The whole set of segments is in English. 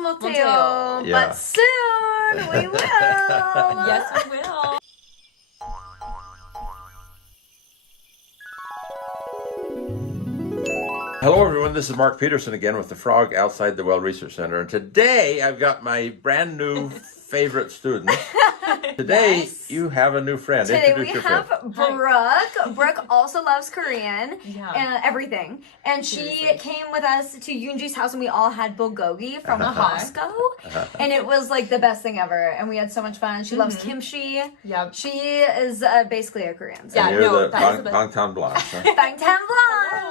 못해요. Yeah. But soon we will. Yes, we will. Hello, everyone. This is Mark Peterson again with the Frog Outside the Well Research Center. And today I've got my brand new favorite student. Today Yes. you have a new friend. Today Introduce we your have friend. Brooke. Brooke also loves Korean Yeah. and everything. And she came with us to Yoonji's house and we all had bulgogi from Costco. And it was like the best thing ever. And we had so much fun. She loves kimchi. Yep. She is basically a Korean. So. Yeah. And you're no, the that is the 방탄블론드. Huh? Bangtan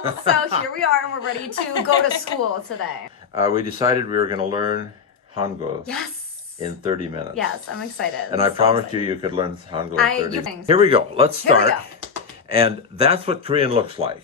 Blonde. So here we are and we're ready to go to school today. We decided we were going to learn Hangul Yes. in 30 minutes. Yes, I'm excited. And I So promised excited. you could learn Hangul in 30 you- minutes. Here we go. Let's Here we start. And that's what Korean looks like.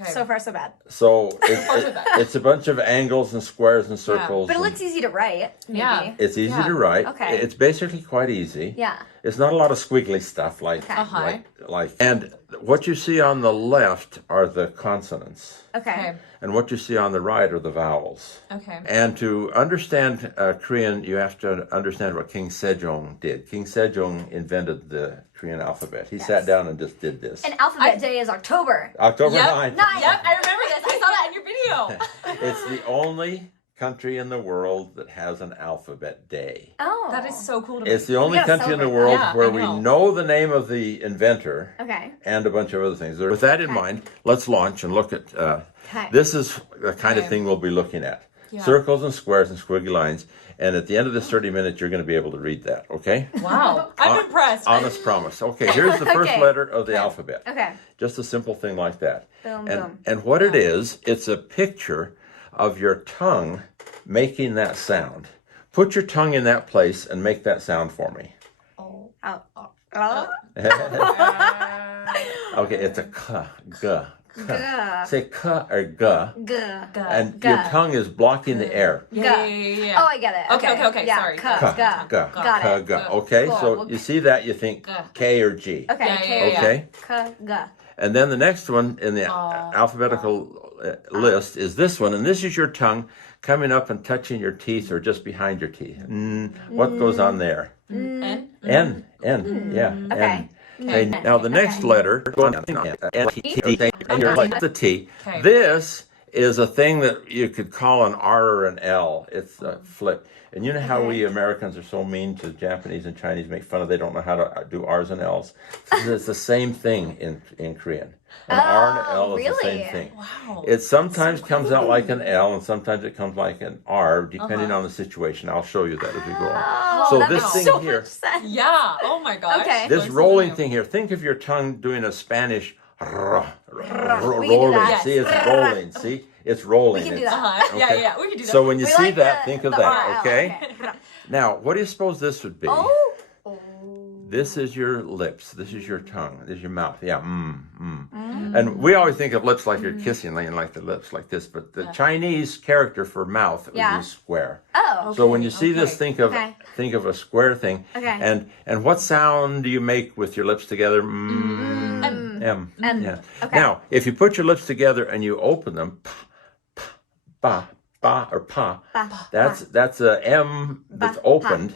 Okay. So far, so bad. So it's a bunch of angles and squares and circles. But it and looks easy to write, maybe. Yeah. it's easy Yeah. to write. Okay. It's basically quite easy. Yeah. It's not a lot of squiggly stuff like, Okay. like. And what you see on the left are the consonants. Okay. Okay. And what you see on the right are the vowels. Okay. And to understand Korean, you have to understand what King Sejong did. King Sejong invented the Korean alphabet. He sat down and just did this. And Alphabet Day is October. October Yep. 9th. Yep, I remember this. I saw that in your video. It's the only country in the world that has an alphabet day. Oh. That is so cool to me. It's the only gotta country in the celebrate world that. where Yeah, I we know. know the name of the inventor Okay. and a bunch of other things. With that in mind, let's launch and look at. Okay. This is the kind of Okay. thing we'll be looking at. Yeah. Circles and squares and squiggly lines. And at the end of this 30 minutes, you're going to be able to read that, okay? Wow. I'm impressed. Honest promise. Okay, here's the first Okay. letter of the alphabet. Okay. Just a simple thing like that. Boom, and, boom. And what it is, it's a picture of your tongue making that sound. Put your tongue in that place and make that sound for me. Oh. Oh. Okay, it's a k, g. G. Say k or g, G. and G. your tongue is blocking the air. Yeah. Oh, I get it. Okay, Yeah. sorry. K. Got K, it. G. g, Got k, it. g. Okay, Cool. so Well, you see that, you think G. K or G. Okay. Yeah, K. yeah, yeah. Okay, K. G. and then the next one in the alphabetical list is this one, and this is your tongue coming up and touching your teeth or just behind your teeth. What goes on there? N. N, yeah. Okay. N. Okay, now the next letter, and you're like the T. Okay. This is a thing that you could call an R or an L. It's a flip. And you know how we Americans are so mean to Japanese and Chinese, make fun of they don't know how to do R's and L's. It's the same thing in Korean. An R and an L is the really? same thing. Wow. It sometimes comes out like an L and sometimes it comes like an R, depending on the situation. I'll show you that as we go on. Oh, So that this makes thing so here- much sense. Yeah. Oh my gosh. Okay. This Learn rolling something thing here, think of your tongue doing a Spanish We can do rolling. that. See, it's rolling. See, it's rolling. We can do It's- that. new. Yeah, Okay. yeah. We can do that. So when you We see like that, the- think of the that, RL, okay? Now, what do you suppose this would be? Oh. This is your lips. This is your tongue. This is your mouth. Yeah, And we always think of lips like you're kissing, like the lips like this. But the Chinese character for mouth would Yeah. be square. Oh. So when you see this, think of a square thing. Okay. And what sound do you make with your lips together? M. Yeah. Okay. Now, if you put your lips together and you open them, pa, ba, or pa, that's a M that's opened.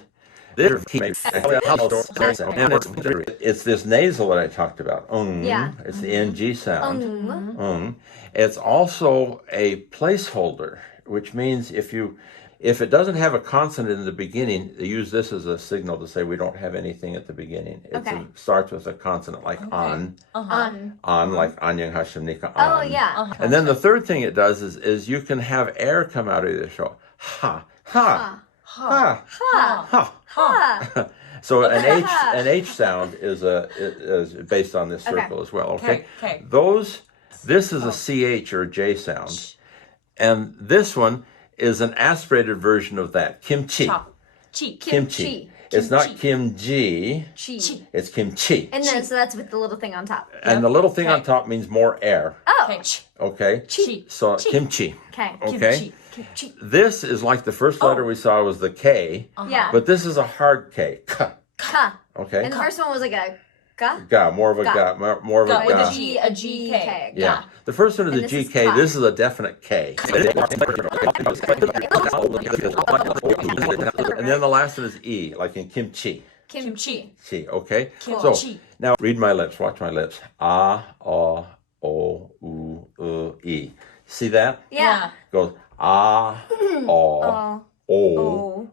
It's this nasal that I talked about. Yeah. It's the NG sound. Mm. It's also a placeholder, which means if it doesn't have a consonant in the beginning, they use this as a signal to say we don't have anything at the beginning. It starts with a consonant like on, like anyang hashim nika on. Oh, yeah. And then the third thing it does is you can have air come out of your throat. Ha, ha, ha, ha, ha. So an H sound is based on this circle as well. Okay. Okay. This is a CH or a J sound, and this one is an aspirated version of that. Kimchi. Chi. Kimchi. It's not kimchi. Chi. It's kimchi. And then, so that's with the little thing on top. And the little thing on top means more air. Oh. Okay. Okay. Chi. So kimchi. Okay. Okay. Kimchi. This is like the first letter we saw was the K, Yeah. but this is a hard K. K. Ka. Okay. And the first one was like a Ga, more of a Ga. ga, more of a Ga with ga. a GK. Yeah. The first one is And a this is GK. ka. This is a definite K. And then the last one is E, like in kimchi. Kimchi. Chi, okay? Cool. So Kimchi. now read my lips. Watch my lips. A, O, E. See that? Yeah. Goes A, O, O,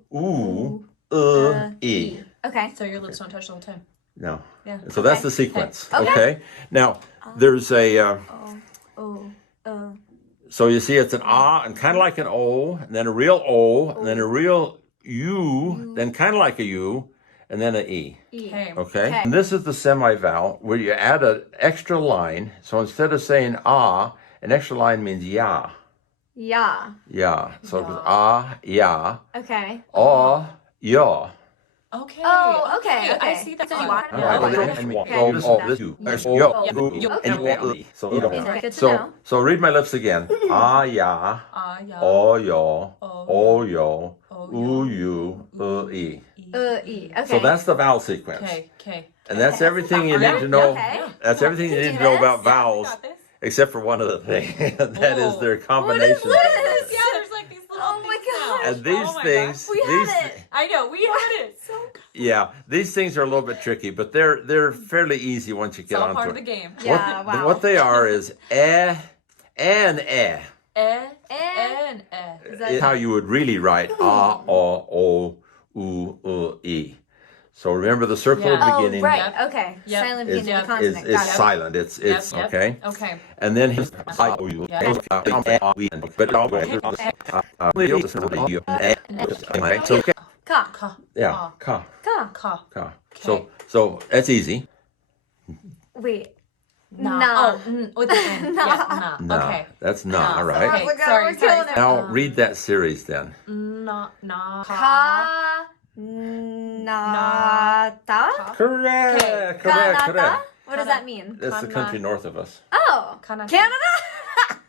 E. Okay. So your lips don't touch the whole time. No. Yeah. So that's the sequence. Okay. Now there's a. So you see, it's an A and kind of like an O, and then a real O, and then a real U, then kind of like a U, and then an E. Okay. Okay? And this is the semi-vowel where you add an extra line. So instead of saying ah, an extra line means ya. Yeah. Ya. So it goes ah, ya, Okay. ah, ya. Okay. Oh, okay. I see that. So you Yeah. want- All right, So read my lips again. Ah, ya, Ah, yeah. oh, yo, oh, yo, ooh, you, E. E. Okay. So that's the vowel sequence. Okay. And that's everything you need to know. Okay. That's everything you need to know about vowels, Got this. except for one other thing. That is their What is combination. this? Yeah, there's like these little Oh my things now. gosh. And these Oh my things, gosh. We these, had it. I know, we had it. So good. yeah, these things are a little bit tricky, but they're fairly easy once you It's get all onto part of the it. game. Yeah, wow. What they are is and Eh, And Is how you would really write o, u, e. So remember the circle at the oh, beginning right. Yep. Okay. Yep. Silent is, beginning of the is, consonant. is Got it. silent. It's Yep. okay. Okay. And then his so Ka. Ka. yeah, ka. Ka. Ka. So that's easy. Wait. Nah. Nah. Oh, with the N. Yeah, nah. No, Okay. that's Nah. not right. Okay. Oh my God, Sorry, we're killing sorry. it. Now read that series then. Nah. Ka. Nata. Correct. Kanata. What does that mean? That's the country north of us. Oh. Kanata. Canada.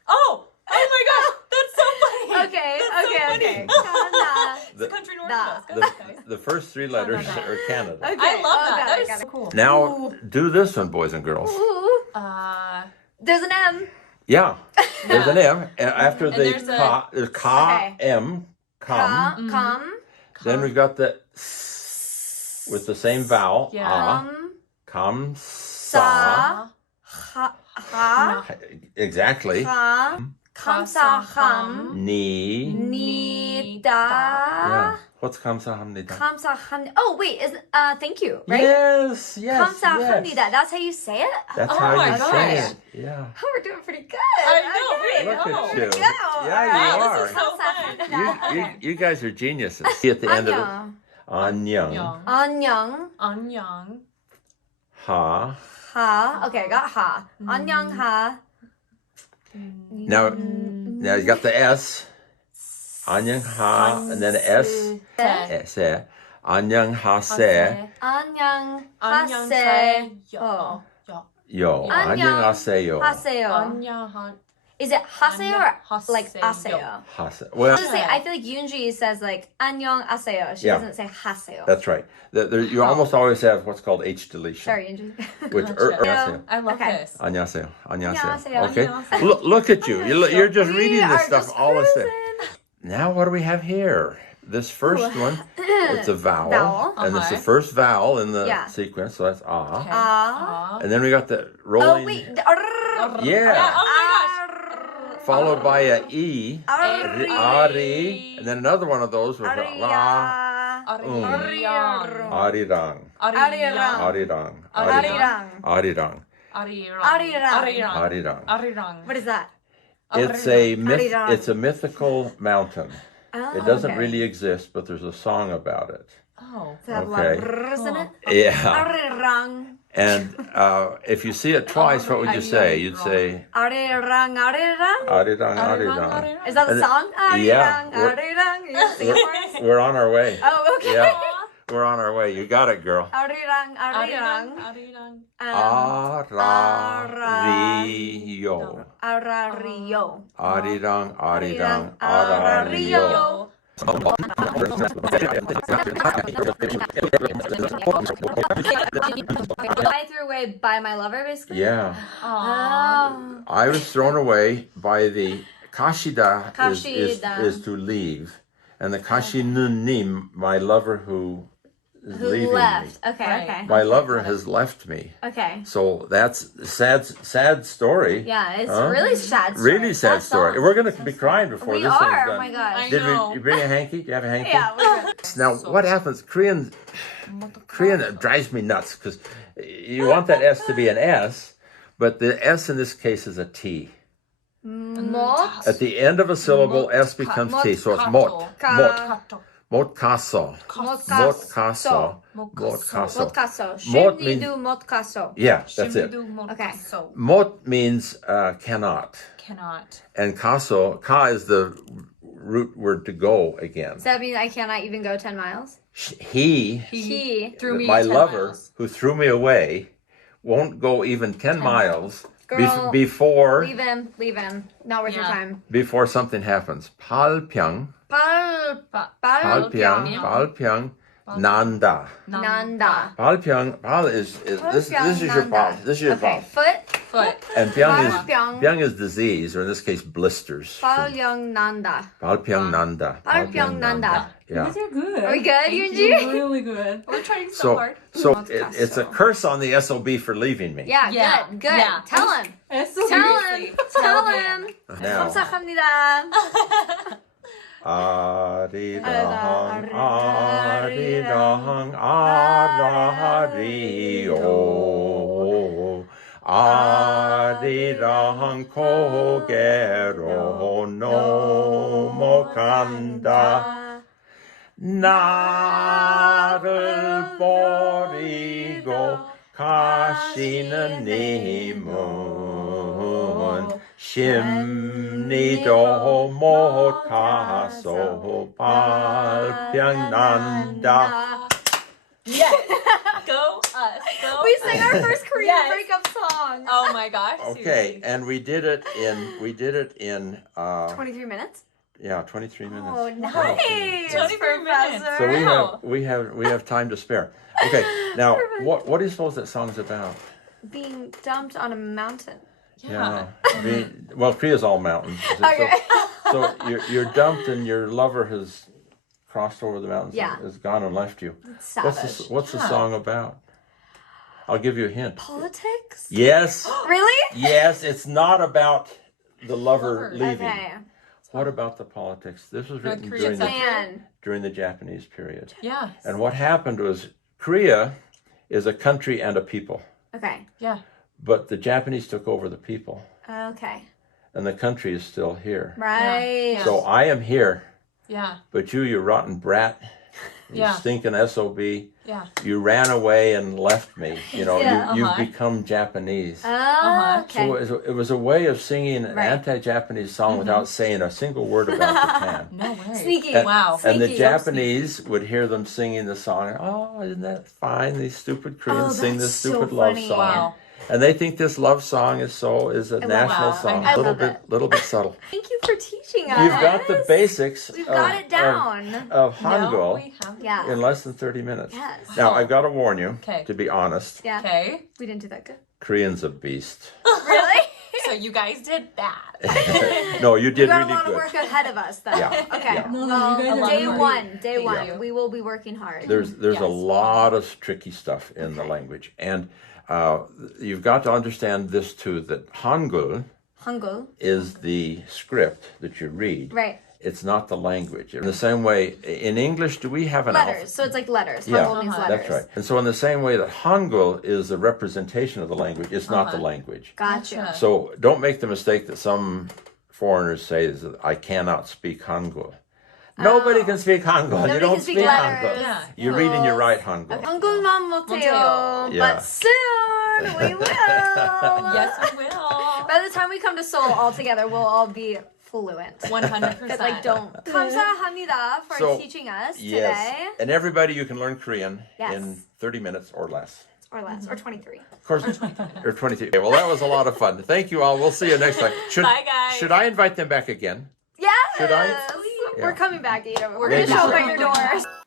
Oh my gosh, that's so funny. Okay. That's so funny. Okay. Kana. It's the country north Da. of us. Good, guys. The first three letters are Canada. Okay. I love Oh, that. got That it, is got so it. cool. Now do this one, boys and girls. Ooh. There's an M. Yeah, there's an M after And the there's a- ka. There's ka, Okay. M, Ka. come. Come. Then we've got the s with the same vowel. Yeah. Ah, come, sa. Sa. Ha. Ha. Exactly. Ham. Kamsa ham. Ni. Nida. Yeah. What's kamsa hamnida? Kamsa ham. Oh wait, isn't thank you, right? Yes. Kamsa hamnida. That's how you say it? That's Oh how my you say gosh. it. Yeah. Oh, we're doing pretty good. I know, Okay. we Look know. at you. Go. Yeah, Wow, you this are. is so fun. You guys are geniuses. See at the end of it. Anyang. Anyang. Anyang. Anyang. Ha. Ha. Okay, I got ha. Anyang ha. Now you got the S. Anyang ha, and then S. Se. Anyang ha se. Anyang Anyang hase. yo. Yo. Anyang ha se yo. Haseo. Anyang Is it haseo or Haseo. like aseo? Hase. Well, I was gonna say, I feel like Yoonji says like anyong aseo. She Yeah. doesn't say haseo. that's right. You almost always have what's called H deletion. Sorry, Yoonji. Which Gotcha. I love Okay. this. 안녕하세요. 안녕하세요. Okay. 안녕하세요. Look at you. You're just We reading are this stuff just all this day. cruising. Now what do we have here? This first one, it's a vowel, Vowel. and it's the Uh-huh. first vowel in the Yeah. sequence. So that's ah. Okay. Ah. And then we got the Oh rolling, wait. yeah, Oh my gosh. followed by a e, ari, and then another one of those was ra, Arirang. arirang, Arirang. arirang, Arirang. arirang, Arirang. arirang. Arirang. What is that? It's a Arirang. it's a mythical mountain. Oh, It doesn't okay. really exist, but there's a song about it. Oh. Does it have a lot Okay. of brrrs in it? Yeah. Arirang. And if you see it twice, what would you say? You'd say Arirang. Arirang. arirang, arirang. Is that the And- song? yeah, Arirang. we're- Arirang. You sing it for us? We're on our way. Oh, okay. Yeah, we're on our way. You got it, girl. Arirang. Arirang. Arirang. Arario. Arario. Arirang, arirang, Arario. arario. I threw away by my lover, basically. Yeah. Oh. I was thrown away by the kashida, Kashida. is to leave. And the kashinunim, my lover who is Who leaving left? me. Okay, Right. okay. My lover has left me. Okay. So that's a sad story. Yeah, it's Huh? really sad story. Really sad That story. song. We're going to be crying before We this thing's are. done. Oh my gosh. I Did know. you bring a hanky? Do you have a hanky? Yeah, we're good. Now, what happens? Korean drives me nuts because you want that S to be an S, but the S in this case is a T. Mot. At the end of a syllable, S becomes T, so it's mot. Mot kaso. Motkaso. Mot kaso. Motkaso. Mot Should we means- do motkaso? Yeah, that's it. Okay. Mot means cannot. Cannot. And kaso, ka is the root word to go again. Does that mean I cannot even go 10 miles? He, Threw me my 10 lover, miles. who threw me away, won't go even 10 miles Girl, before Leave him. Not worth your Yeah. time. before something happens. palpyang, palpyang, nanda. Nanda. Palpyang, pal is this is your pal. This is your Okay, pal. Foot. And Palpyang. pyang is disease, or in this case blisters. Palyang Nanda. Palpyang nanda. Palpyang Nanda. Yeah. These are good. Are we good, Thank Yunji? you. Really good. We're trying so hard. So Motkaso. it's a curse on the SOB for leaving me. Yeah, Yeah, good. yeah. Tell him. Tell him. Now. 감사합니다. 아리랑 아리랑 아라리오 아리랑 고개로 넘어간다 나를 버리고 가시는 님은 심리도 못 가서 발병난다. Yes. Go us. Go We sang our first Korean Yes. breakup song. Oh my gosh. Okay, seriously. and we did it in 23 minutes? 23 minutes. Oh, nice. 23 minutes. So Wow. we have time to spare. Okay, now what do you suppose that song's about? Being dumped on a mountain. Yeah. Well, Korea's all mountains. Okay. So you're dumped and your lover has crossed over the mountains Yeah. and has gone and left you. Savage. What's the Yeah. song about? I'll give you a hint. Politics? Yes. Really? Yes, it's not about the lover Lover. leaving. Okay. What about the politics? This was North written Korea Man. during the Japanese period. Yeah. And what happened was Korea is a country and a people, Okay. Yeah. but the Japanese took over the people Okay. and the country is still here. Right. Yeah. So I am here, Yeah. but you rotten brat, you Yeah. stinking SOB, Yeah. you ran away and left me. You know, Yeah. you've Uh-huh. become Japanese. Oh, okay. So it was a way of singing an Right. anti-Japanese song without saying a single word about Japan. No way. Sneaky. Wow. And the Sneaky. Japanese would hear them singing the song. Oh, isn't that fine? These stupid Koreans sing that's this stupid so love funny. song, Wow. and they think this love song is a national it. song. I A little love bit subtle. Thank you for teaching us. You've got the basics. We've got it down. of Now Hangul we have. Yeah. in less than 30 minutes. Yes. Now I've got to warn you. Okay. To be honest, Yeah. Okay. We didn't do that good. Korean's a beast. Really? So you guys did that. No, you We did got a really lot of good. work ahead of us, then. Yeah. Okay. Yeah. No, Well, you guys are day doing one. great. Day Thank one. you. We will be working hard. There's a Yes. lot of tricky stuff in the language, and you've got to understand this too, that Hangul Hangul. is the script that you read. Right. It's not the language. In the same way, in English, do we have an Letters. So it's like letters. Yeah, Hangul means letters. that's right. And so in the same way that Hangul is the representation of the language, it's not the language. Gotcha. Gotcha. So don't make the mistake that some foreigners say is that I cannot speak Hangul. Nobody can speak Hangul. Nobody you don't can speak letters. Hangul. Yeah. You read and you write Hangul. 한국만 못해요. 못해요. Yeah. But soon we will. Yes, we will. By the time we come to Seoul all together, we'll all be fluent. 100%. But like, don't. 감사합니다 for So, teaching us Yes. today. And everybody, you can learn Korean Yes. in 30 minutes or less. Or less. Or 23. Of course, or 23. Okay, well, that was a lot of fun. Thank you all. We'll see you next time. Bye, guys. Should I invite them back again? Yes! Should I? Please. We're coming back, Ida. We're Thank gonna you show so up at your door.